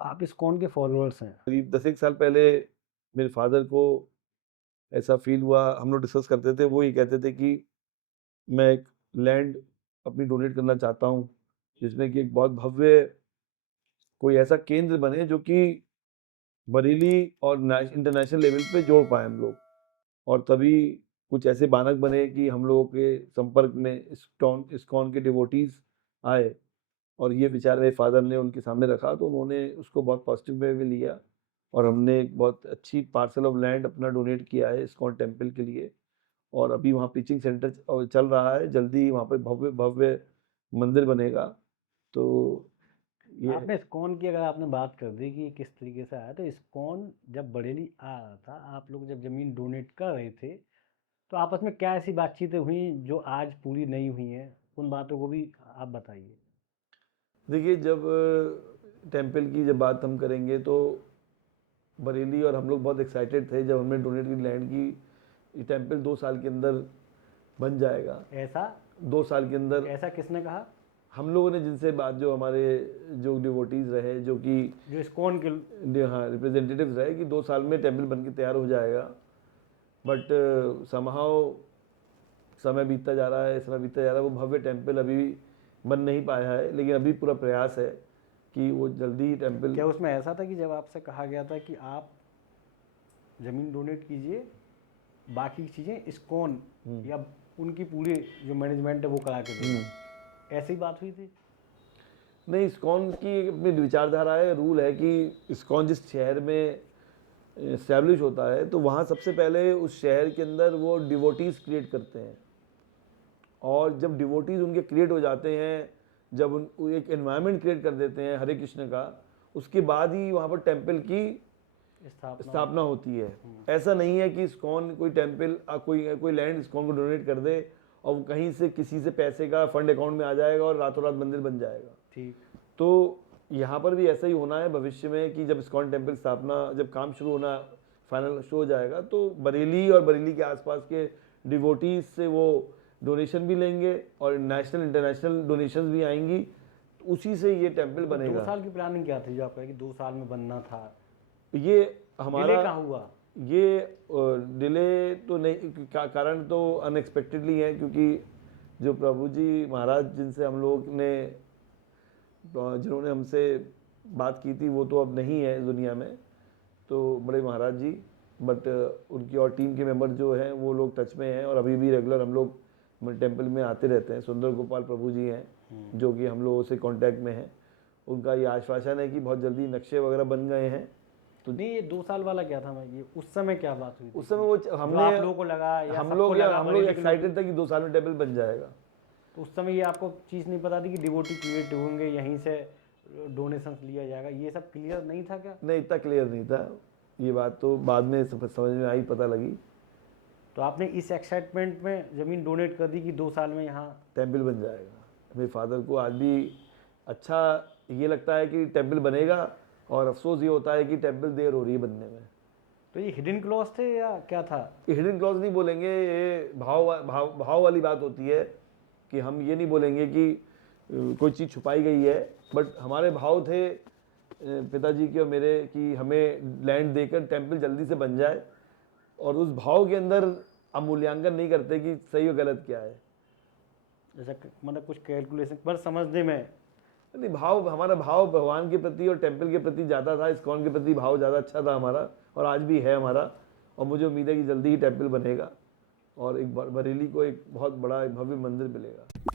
आप इस्कॉन के फॉलोअर्स हैं। करीब 10 एक साल पहले मेरे फादर को ऐसा फ़ील हुआ, हम लोग डिस्कस करते थे, वो ये कहते थे कि मैं एक लैंड अपनी डोनेट करना चाहता हूँ, जिसमें कि एक बहुत भव्य कोई ऐसा केंद्र बने जो कि बरेली और इंटरनेशनल लेवल पे जोड़ पाए हम लोग। और तभी कुछ ऐसे मानक बने कि हम लोगों के संपर्क में इस्कॉन के डिवोटीज आए, और ये विचार मेरे फादर ने उनके सामने रखा, तो उन्होंने उसको बहुत पॉजिटिव वे में लिया, और हमने एक बहुत अच्छी पार्सल ऑफ लैंड अपना डोनेट किया है इस्कॉन टेम्पल के लिए। और अभी वहाँ पिचिंग सेंटर चल रहा है, जल्दी वहाँ पे भव्य भव्य मंदिर बनेगा। तो ये आपने इस्कॉन की अगर आपने बात कर दी कि किस तरीके से आया, तो इस्कॉन जब बरेली आ रहा था, आप लोग जब ज़मीन डोनेट कर रहे थे, तो आपस में क्या ऐसी बातचीतें हुई जो आज पूरी नहीं हुई हैं? उन बातों को भी आप बताइए। देखिए, जब टेम्पल की जब बात हम करेंगे तो बरेली और हम लोग बहुत एक्साइटेड थे जब हमने डोनेट की लैंड की। ये टेम्पल 2 साल के अंदर बन जाएगा। ऐसा 2 साल के अंदर ऐसा किसने कहा? हम लोगों ने जिनसे बात, जो हमारे जो डिवोटीज रहे, जो कि जो इस्कॉन के हाँ रिप्रेजेंटेटिव्स रहे, कि 2 साल में टेम्पल बन के तैयार हो जाएगा। बट समहाउ समय बीतता जा रहा है, समय बीतता जा रहा है, वो भव्य टेम्पल अभी बन नहीं पाया है, लेकिन अभी पूरा प्रयास है कि वो जल्दी ही टेम्पल। क्या उसमें ऐसा था कि जब आपसे कहा गया था कि आप ज़मीन डोनेट कीजिए, बाकी की चीज़ें इस्कॉन या उनकी पूरी जो मैनेजमेंट है वो करा के देगी, ऐसी बात हुई थी? नहीं, इस्कॉन की अपनी विचारधारा है, रूल है कि इस्कॉन जिस शहर में इस्टेब्लिश होता है, तो वहाँ सबसे पहले उस शहर के अंदर वो डिवोटीज क्रिएट करते हैं, और जब डिवोटीज उनके क्रिएट हो जाते हैं, जब उन एक एनवायरनमेंट क्रिएट कर देते हैं हरे कृष्ण का, उसके बाद ही वहाँ पर टेम्पल की स्थापना होती है। ऐसा नहीं है कि इस्कॉन कोई टेम्पल कोई कोई लैंड इस्कॉन को डोनेट कर दे और वो कहीं से किसी से पैसे का फंड अकाउंट में आ जाएगा और रातों रात मंदिर बन जाएगा। ठीक। तो यहाँ पर भी ऐसा ही होना है भविष्य में, कि जब इस्कॉन टेम्पल स्थापना, जब काम शुरू होना फाइनल शो हो जाएगा, तो बरेली और बरेली के आसपास के डिवोटीज से वो डोनेशन भी लेंगे और नेशनल इंटरनेशनल डोनेशंस भी आएंगी, तो उसी से ये टेम्पल तो 2 बनेगा। साल की प्लानिंग क्या थी जो आप कहे कि 2 साल में बनना था? ये डिले हमारा कहाँ हुआ? ये डिले तो नहीं, कारण तो अनएक्सपेक्टेडली है, क्योंकि जो प्रभु जी महाराज जिनसे हम लोग ने जिन्होंने हमसे बात की थी, वो तो अब नहीं है इस दुनिया में, तो बड़े महाराज जी, बट उनकी और टीम के मेंबर जो हैं वो लोग टच में हैं, और अभी भी रेगुलर हम लोग टेम्पल में आते रहते हैं। सुंदर गोपाल प्रभु जी हैं जो कि हम लोगों से कांटेक्ट में हैं। उनका ये आश्वासन है कि बहुत जल्दी नक्शे वगैरह बन गए हैं। तो नहीं, ये 2 साल वाला क्या था? मैं ये उस समय क्या बात हुई थी उस समय कि वो जो आप लोगों को लगा या सबको लगा हम लोग बरेली के लोग? एक्साइटेड थे कि 2 साल में टेम्पल बन जाएगा। तो उस समय ये आपको चीज़ नहीं पता थी कि डिवोटी क्रिएट होंगे, यहीं से डोनेशंस लिया जाएगा, ये सब क्लियर नहीं था क्या? नहीं, इतना क्लियर नहीं था। ये बात तो बाद में समझ में आई, पता लगी। तो आपने इस एक्साइटमेंट में ज़मीन डोनेट कर दी कि 2 साल में यहाँ टेम्पल बन जाएगा। मेरे फादर को आज भी अच्छा ये लगता है कि टेम्पल बनेगा, और अफसोस ये होता है कि टेम्पल देर हो रही है बनने में। तो ये हिडन क्लॉज थे या क्या था? ये हिडन क्लॉज नहीं बोलेंगे, ये भाव वाली बात होती है, कि हम ये नहीं बोलेंगे कि कोई चीज़ छुपाई गई है, बट हमारे भाव थे पिताजी के और मेरे, कि हमें लैंड देकर टेम्पल जल्दी से बन जाए, और उस भाव के अंदर हम मूल्यांकन नहीं करते कि सही और गलत क्या है। जैसा मतलब कुछ कैलकुलेशन पर समझने में। नहीं, भाव, हमारा भाव भगवान के प्रति और टेम्पल के प्रति ज़्यादा था, इस्कॉन के प्रति भाव ज़्यादा अच्छा था हमारा, और आज भी है हमारा। और मुझे उम्मीद है कि जल्दी ही टेम्पल बनेगा और एक बरेली को एक बहुत बड़ा एक भव्य मंदिर मिलेगा।